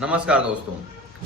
नमस्कार दोस्तों।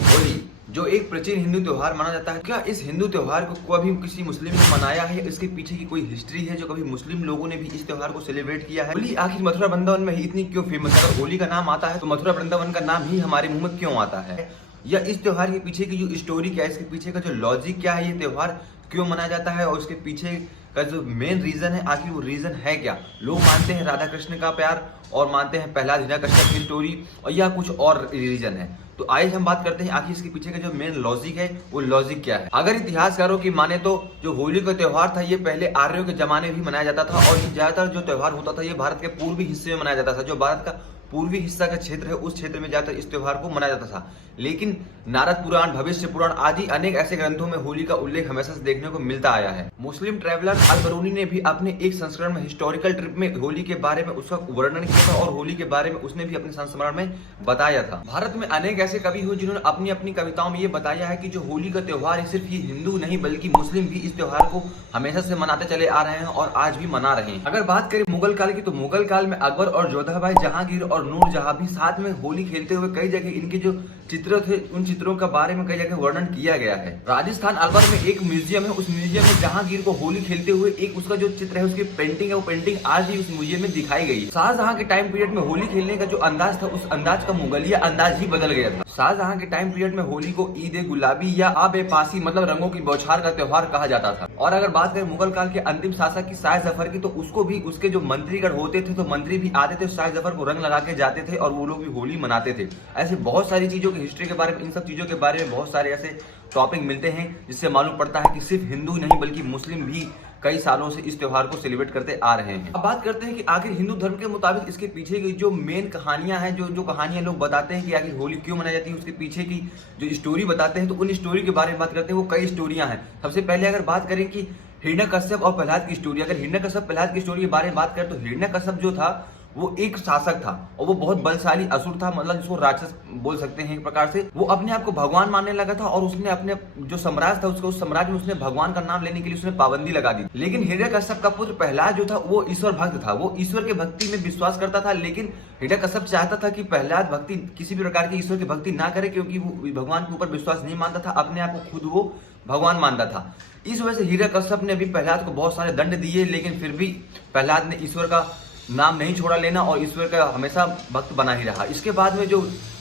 होली जो एक प्राचीन हिंदू त्योहार माना जाता है, क्या इस हिंदू त्योहार को कभी किसी मुस्लिम ने मनाया है? इसके पीछे की कोई हिस्ट्री है जो कभी मुस्लिम लोगों ने भी इस त्योहार को सेलिब्रेट किया है? होली आखिर मथुरा वृंदावन में ही इतनी क्यों फेमस है? अगर होली का नाम आता है तो मथुरा वृंदावन का नाम ही हमारे मुंह में क्यों आता है? या इस त्योहार के पीछे की जो स्टोरी क्या है, इसके पीछे का जो लॉजिक क्या है, ये त्योहार क्यों मनाया जाता है और उसके पीछे का जो मेन रीजन है, आखिर वो रीजन है क्या? लोग मानते हैं राधा कृष्ण का प्यार और मानते हैं प्रहलाद हिरण्यकश्यप की स्टोरी, और या कुछ और रीजन है। तो आज हम बात करते हैं आखिर इसके पीछे का जो मेन लॉजिक है वो लॉजिक क्या है। अगर इतिहासकारों की माने तो जो होली का त्योहार था ये पहले आर्यों के जमाने में भी मनाया जाता था, और ये ज्यादातर जो त्योहार होता था ये भारत के पूर्वी हिस्से में मनाया जाता था। जो भारत का पूर्वी हिस्सा का क्षेत्र है उस क्षेत्र में ज्यादातर इस त्योहार को मनाया जाता था। लेकिन नारद पुराण, भविष्य पुराण आदि अनेक ऐसे ग्रंथों में होली का उल्लेख हमेशा से देखने को मिलता आया है। मुस्लिम ट्रैवलर अल-बरूनी ने भी अपने एक संस्करण में हिस्टोरिकल ट्रिप में होली के बारे में उसका वर्णन किया था, और होली के बारे में उसने भी अपने संस्मरण में बताया था। भारत में अनेक ऐसे कवि हुए जिन्होंने अपनी अपनी कविताओं में ये बताया है कि जो होली का त्योहार है सिर्फ ये हिंदू नहीं बल्कि मुस्लिम भी इस त्योहार को हमेशा से मनाते चले आ रहे हैं और आज भी मना रहे हैं। अगर बात करें मुगल काल की, तो मुगल काल में अकबर और जोधाबाई जहांगीर और नूरजहां भी साथ में होली खेलते हुए कई जगह इनके जो चित्र थे उन चित्रों के बारे में कई जगह वर्णन किया गया है। राजस्थान अलवर में एक म्यूजियम है, उस म्यूजियम में जहांगीर को होली खेलते हुए एक उसका जो चित्र है, उसकी पेंटिंग है, वो पेंटिंग आज भी उस म्यूजियम में दिखाई गई। शाहजहां के टाइम पीरियड में होली खेलने का जो अंदाज था उस अंदाज का मुगलिया अंदाज ही बदल गया था। शाहजहां के टाइम पीरियड में होली को ईद गुलाबी या आब पासी मतलब रंगों की बौछार का त्योहार कहा जाता था। और अगर बात करें मुगल काल के अंतिम शासक की शाह जफर की, तो उसको भी उसके जो मंत्रीगण होते थे तो मंत्री भी आते थे, शाह जफर को रंग लगा के जाते थे और वो लोग भी होली मनाते थे। ऐसे बहुत सारी चीजों की हिस्ट्री के बारे में, इन सब चीजों के बारे में बहुत सारे ऐसे टॉपिक मिलते हैं जिससे मालूम पड़ता है कि सिर्फ हिंदू नहीं बल्कि मुस्लिम भी कई सालों से इस त्योहार को सेलिब्रेट करते आ रहे हैं। अब बात करते हैं कि आखिर हिंदू धर्म के मुताबिक इसके पीछे की जो मेन कहानियां हैं, जो कहानियां लोग बताते हैं कि आखिर होली क्यों मनाई जाती है, उसके पीछे की जो स्टोरी बताते हैं, तो उन स्टोरी के बारे में बात करते हैं। वो कई स्टोरियां हैं। सबसे पहले अगर बात करें कि हिरण्यकश्यप और प्रहलाद की स्टोरी, अगर हिरण्यकश्यप प्रहलाद की स्टोरी के बारे में बात करें तो हिरण्यकश्यप जो था वो एक शासक था और वो बहुत बलशाली असुर था, मतलब जिसको राक्षस बोल सकते हैं एक प्रकार से। वो अपने आप को भगवान मानने लगा था और उसने अपने जो सम्राट था उसको, उस सम्राट में उसने भगवान का नाम लेने के लिए उसने पाबंदी लगा दी। लेकिन हिरण्यकश्यप का पुत्र प्रहलाद जो था वो ईश्वर भक्त था, वो ईश्वर के भक्ति में विश्वास करता था। लेकिन हिरण्यकश्यप चाहता था कि प्रहलाद भक्ति किसी भी प्रकार की ईश्वर की भक्ति ना करे, क्योंकि वो भगवान के ऊपर विश्वास नहीं मानता था, अपने आप को खुद वो भगवान मानता था। इस वजह से हिरण्यकश्यप ने भी प्रहलाद को बहुत सारे दंड दिए, लेकिन फिर भी प्रहलाद ने ईश्वर का नाम नहीं छोड़ा लेना और ईश्वर का हमेशा भक्त बना ही रहा। इसके बाद में जो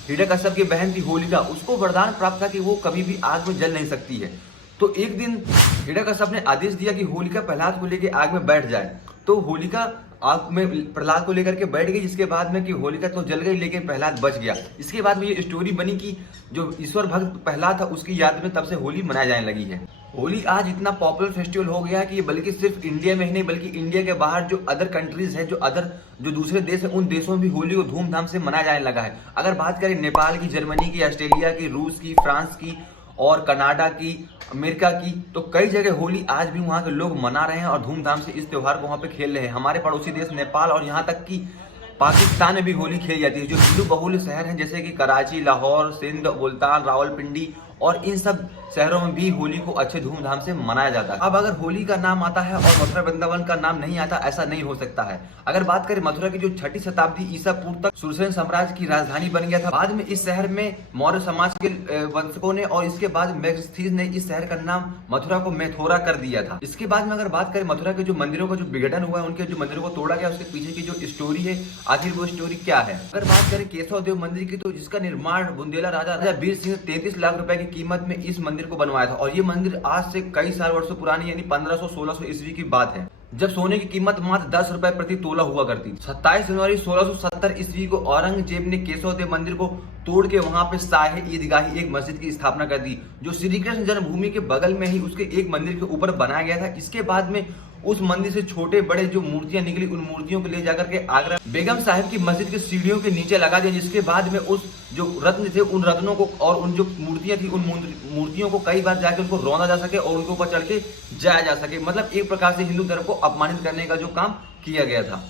हिरण्यकश्यप की बहन थी होलिका, उसको वरदान प्राप्त था कि वो कभी भी आग में जल नहीं सकती है। तो एक दिन हिरण्यकश्यप ने आदेश दिया कि होलिका प्रहलाद को लेकर आग में बैठ जाए। तो होलिका आग में प्रहलाद को लेकर के बैठ गई, जिसके बाद में कि होलिका तो जल गई लेकिन प्रहलाद बच गया। इसके बाद में ये स्टोरी बनी कि जो ईश्वर भक्त प्रहलाद था उसकी याद में तब से होली मनाई जाने लगी है। होली आज इतना पॉपुलर फेस्टिवल हो गया कि ये बल्कि सिर्फ इंडिया में ही नहीं बल्कि इंडिया के बाहर जो अदर कंट्रीज है, जो दूसरे देश है, उन देशों में भी होली को धूमधाम से मनाया जाने लगा है। अगर बात करें नेपाल की, जर्मनी की, ऑस्ट्रेलिया की, रूस की, फ्रांस की और कनाडा की, अमेरिका की, तो कई जगह होली आज भी वहाँ के लोग मना रहे हैं और धूमधाम से इस त्योहार को वहाँ पे खेल रहे हैं। हमारे पड़ोसी देश नेपाल और यहाँ तक कि पाकिस्तान में भी होली खेली जाती है। जो हिंदू बहुल शहर हैं जैसे कि कराची, लाहौर, सिंध, मुल्तान, रावलपिंडी और इन सब शहरों में भी होली को अच्छे धूमधाम से मनाया जाता है। अब अगर होली का नाम आता है और मथुरा वृंदावन का नाम नहीं आता, ऐसा नहीं हो सकता है। अगर बात करें मथुरा की, जो 6ठी शताब्दी ईसा पूर्व तक सुरसेन साम्राज्य की राजधानी बन गया था। बाद में इस शहर में मौर्य समाज के वंशकों ने और इसके बाद मैगस्थीज ने इस शहर का नाम मथुरा को मैथोरा कर दिया था। इसके बाद में अगर बात करें मथुरा के जो मंदिरों का जो विघटन हुआ है, उनके जो मंदिरों को तोड़ा गया, उसके पीछे की जो स्टोरी है, आखिर वो स्टोरी क्या है। अगर बात करें केशव देव मंदिर की, तो जिसका निर्माण बुंदेला राजा वीर सिंह 33 लाख रुपए की कीमत में इस मंदिर को बनवाया था। और ये मंदिर आज से कई साल वर्षों पुरानी यानी 1500-1600 ईस्वी की बात है, जब सोने की कीमत मात्र 10 रुपए प्रति तोला हुआ करती। 27 जनवरी 1670 ईस्वी को औरंगजेब ने केशव देव मंदिर को तोड़ के वहां पे शाही ईदगाही एक मस्जिद की स्थापना कर दी, जो श्री कृष्ण जन्मभूमि के बगल में ही उसके एक मंदिर के ऊपर बनाया गया था। इसके बाद में उस मंदिर से छोटे बड़े जो मूर्तियां निकली, उन मूर्तियों को ले जाकर के आगरा बेगम साहिब की मस्जिद के सीढ़ियों के नीचे लगा दिया, जिसके बाद में उस जो रत्न थे उन रत्नों को और उन जो मूर्तियां थी उन मूर्तियों को कई बार जाके उनको रौंदा जा सके और उनके ऊपर चढ़ के जाया जा सके। मतलब एक प्रकार से हिंदू धर्म को अपमानित करने का जो काम किया गया था।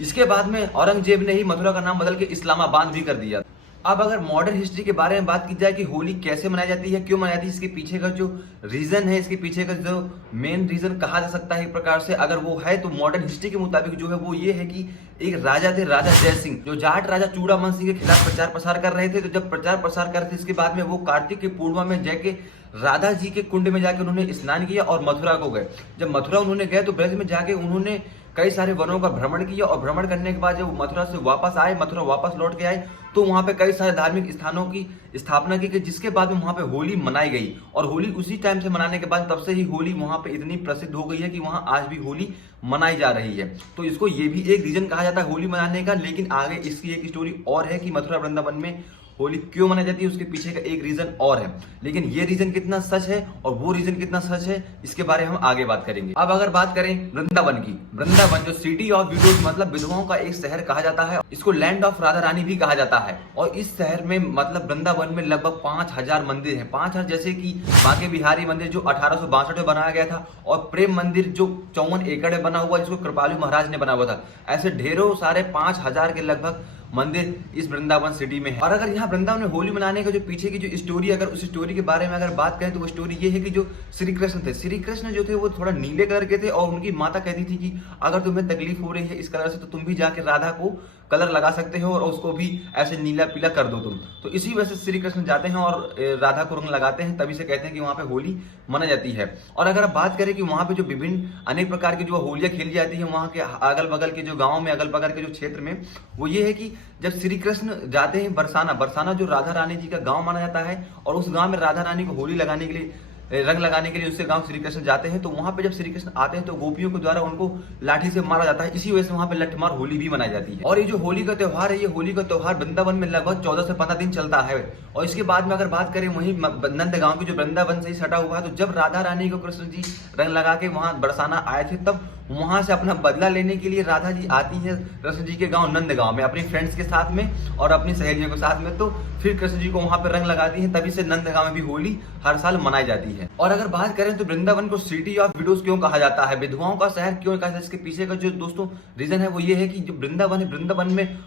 इसके बाद में औरंगजेब ने ही मथुरा का नाम बदल के इस्लामाबाद भी कर दिया। अब अगर मॉडर्न हिस्ट्री के बारे में बात की जाए कि होली कैसे मनाई जाती है, क्यों मनाई जाती है, इसके पीछे का जो रीजन है, इसके पीछे का जो मेन रीजन कहा जा सकता है एक प्रकार से अगर वो है, तो मॉडर्न हिस्ट्री के मुताबिक जो है वो ये है कि एक राजा थे, राजा जय सिंह, जो जाट राजा चूड़ामन सिंह के खिलाफ प्रचार प्रसार कर रहे थे। तो जब प्रचार प्रसार कर रहे थे, इसके बाद में वो कार्तिक के पूर्णिमा में जाके राधा जी के कुंड में जाके उन्होंने स्नान किया और मथुरा को गए। जब मथुरा उन्होंने गए तो ब्रज में जाके उन्होंने कई सारे वनों का भ्रमण किया और भ्रमण करने के बाद जब मथुरा से वापस आए, मथुरा वापस लौट के आए, तो वहां पे कई सारे धार्मिक स्थानों की स्थापना की गई, जिसके बाद में वहां पे होली मनाई गई। और होली उसी टाइम से मनाने के बाद तब से ही होली वहां पे इतनी प्रसिद्ध हो गई है कि वहां आज भी होली मनाई जा रही है। तो इसको ये भी एक रीजन कहा जाता है होली मनाने का। लेकिन आगे इसकी एक स्टोरी और है कि मथुरा वृंदावन में होली क्यों मनाई जाती है, उसके पीछे का एक रीजन और है। लेकिन ये रीजन कितना सच है और वो रीजन कितना सच है, इसके बारे में हम आगे बात करेंगे। अब अगर बात करें वृंदावन की, वृंदावन जो सिटी ऑफ विडोज मतलब विधवाओं का एक शहर कहा जाता है, इसको लैंड ऑफ राधा रानी भी कहा जाता है। और इस शहर में मतलब वृंदावन में लगभग 5000 मंदिर है। 5000 जैसे कि बांके बिहारी मंदिर जो 1862 में बनाया गया था, और प्रेम मंदिर जो 54 एकड़ में बना हुआ, जिसको कृपालु महाराज ने बना हुआ था। ऐसे ढेरों सारे 5000 के लगभग मंदिर इस वृंदावन सिटी में है। और अगर यहाँ वृंदावन में होली मनाने का जो पीछे की जो स्टोरी, अगर उस स्टोरी के बारे में अगर बात करें तो वो स्टोरी ये है कि जो श्री कृष्ण थे, श्री कृष्ण जो थे वो थोड़ा नीले कलर के थे, और उनकी माता कहती थी कि अगर तुम्हें तकलीफ हो रही है इस कलर से, तो तुम भी जाके राधा को कलर लगा सकते हो और उसको भी ऐसे नीला पीला कर दो तुम। तो इसी वजह से श्री कृष्ण जाते हैं और राधा को रंग लगाते हैं, तभी से कहते हैं कि वहां पे होली मनाई जाती है। और अगर आप बात करें कि वहां पे जो विभिन्न अनेक प्रकार की जो होलियां खेली जाती है वहां के अगल बगल के जो गाँव में, अगल बगल के जो क्षेत्र में, वो ये है कि जब श्री कृष्ण जाते हैं बरसाना, बरसाना जो राधा रानी जी का गांव माना जाता है, और उस गांव में राधा रानी को होली लगाने के लिए, रंग लगाने के लिए उससे गांव श्री कृष्ण जाते हैं, तो वहां पे जब श्री कृष्ण आते हैं तो गोपियों के द्वारा उनको लाठी से मारा जाता है। इसी वजह से वहां पे लठमार होली भी मनाई जाती है। और ये जो होली का त्योहार है, ये होली का त्योहार वृंदावन में लगभग 14 से 15 दिन चलता है। और इसके बाद में अगर बात करें वहीं नंदगांव की जो वृंदावन से ही सटा हुआ है, तो जब राधा रानी को कृष्ण जी रंग लगा के वहां बरसाना आए थे, तब वहां से अपना बदला लेने के लिए राधा जी आती हैं कृष्ण जी के गांव नंदगांव में अपनी फ्रेंड्स के साथ में और अपनी सहेलियों के साथ में। तो फिर कृष्ण जी को वहां पर रंग लगाती हैं, तभी से नंदगांव में भी होली हर साल मनाई जाती है। और अगर बात करें तो वृंदावन को सिटी ऑफ विडोज क्यों कहा जाता है, विधवाओं का शहर क्यों कहा जाता है, इसके पीछे का जो दोस्तों रीजन है वो ये है कि जो वृंदावन है, वृंदावन में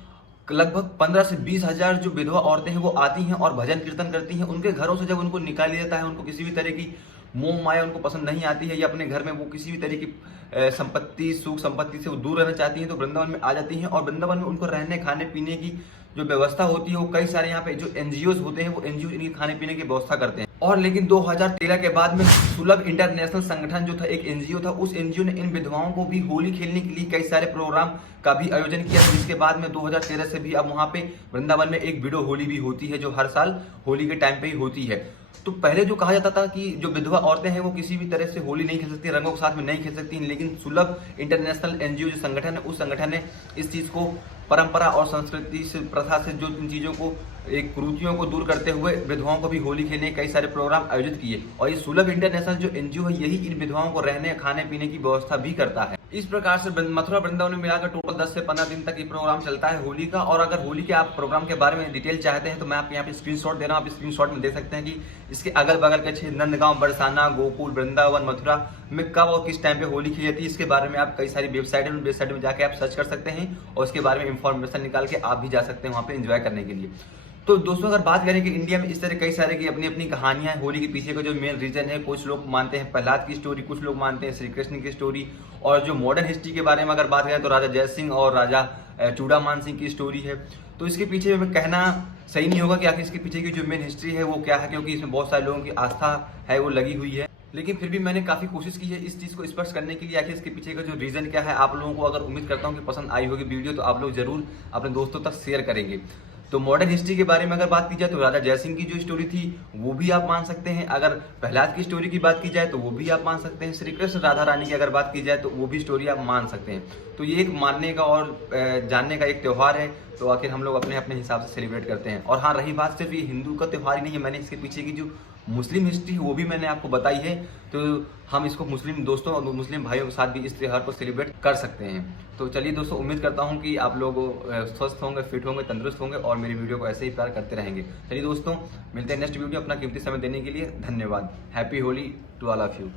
लगभग 15 से 20 हजार जो विधवा औरतें हैं वो आती हैं और भजन कीर्तन करती हैं। उनके घरों से जब उनको निकाल दिया जाता है, उनको किसी भी तरह की मोह माया उनको पसंद नहीं आती है, या अपने घर में वो किसी भी तरह की संपत्ति, सुख संपत्ति से वो दूर रहना चाहती हैं, तो वृंदावन में आ जाती हैं। और वृंदावन में उनको रहने खाने पीने की जो व्यवस्था होती है, वो कई सारे यहाँ पे जो एनजीओ होते हैं वो एनजीओ इनकी खाने पीने की व्यवस्था करते हैं। और लेकिन 2013 के बाद में सुलभ इंटरनेशनल संगठन जो था, एक एनजीओ था, उस एनजीओ ने इन विधवाओं को भी होली खेलने के लिए कई सारे प्रोग्राम का भी आयोजन किया, जिसके बाद में 2013 से भी अब वहां पे वृंदावन में एक विडो होली भी होती है, जो हर साल होली के टाइम पे ही होती है। तो पहले जो कहा जाता था कि जो विधवा औरतें हैं वो किसी भी तरह से होली नहीं खेल सकती, रंगों के साथ में नहीं खेल सकती, लेकिन सुलभ इंटरनेशनल एनजीओ जो संगठन है, उस संगठन ने इस चीज को परंपरा और संस्कृति से, प्रथा से, जो इन चीजों को, एक कुरीतियों को दूर करते हुए विधवाओं को भी होली खेलने कई सारे प्रोग्राम आयोजित किए। और ये सुलभ इंटरनेशनल जो एनजीओ है, यही इन विधवाओं को रहने खाने पीने की व्यवस्था भी करता है। इस प्रकार से मथुरा वृंदावन में मिलाकर टोटल 10 से 15 दिन तक ये प्रोग्राम चलता है होली का। और अगर होली के आप प्रोग्राम के बारे में डिटेल चाहते हैं तो मैं आपको यहाँ पे स्क्रीनशॉट दे रहा हूँ, आप स्क्रीनशॉट में देख सकते हैं कि इसके अगल बगल के क्षेत्र नंदगांव, बरसाना, गोकुल, वृंदावन, मथुरा में कब और किस टाइम पे होली खेली जाती है, इसके बारे में आप कई सारी वेबसाइट है, उन वेबसाइट में जाकर आप सर्च कर सकते हैं और उसके बारे में इंफॉर्मेशन निकाल के आप भी जा सकते हैं वहाँ पे एंजॉय करने के लिए। तो दोस्तों अगर बात करें कि इंडिया में इस तरह कई सारे की अपनी अपनी कहानियां हैं, होली के पीछे का जो मेन रीजन है, कुछ लोग मानते हैं प्रहलाद की स्टोरी, कुछ लोग मानते हैं श्री कृष्ण की स्टोरी। और जो मॉडर्न हिस्ट्री के बारे में अगर बात करें तो राजा जय सिंह और राजा चूड़ामान सिंह की स्टोरी है। तो इसके पीछे में कहना सही नहीं होगा कि आखिर इसके पीछे की जो मेन हिस्ट्री है वो क्या है, क्योंकि इसमें बहुत सारे लोगों की आस्था है वो लगी हुई है। लेकिन फिर भी मैंने काफी कोशिश की है इस चीज को स्पष्ट करने के लिए, आखिर इसके पीछे का जो रीजन क्या है। आप लोगों को अगर उम्मीद करता हूँ कि पसंद आई होगी वीडियो, तो आप लोग जरूर अपने दोस्तों तक शेयर करेंगे। तो मॉडर्न हिस्ट्री के बारे में अगर बात की जाए तो राजा जय सिंह की जो स्टोरी थी वो भी आप मान सकते हैं। अगर प्रहलाद की स्टोरी की बात की जाए तो वो भी आप मान सकते हैं। श्री कृष्ण राधा रानी की अगर बात की जाए तो वो भी स्टोरी आप मान सकते हैं। तो ये एक मानने का और जानने का एक त्यौहार है, तो आखिर हम लोग अपने अपने हिसाब से सेलिब्रेट करते हैं। और हाँ, रही बात सिर्फ ये हिंदू का त्यौहार ही नहीं है, मैंने इसके पीछे की जो मुस्लिम हिस्ट्री वो भी मैंने आपको बताई है। तो हम इसको मुस्लिम दोस्तों और मुस्लिम भाइयों के साथ भी इस त्यौहार को सेलिब्रेट कर सकते हैं। तो चलिए दोस्तों, उम्मीद करता हूँ कि आप लोग स्वस्थ होंगे, फिट होंगे, तंदुरुस्त होंगे और मेरी वीडियो को ऐसे ही प्यार करते रहेंगे। चलिए दोस्तों, मिलते हैं नेक्स्ट वीडियो। अपना कीमती समय देने के लिए धन्यवाद। Happy Holi to all of you.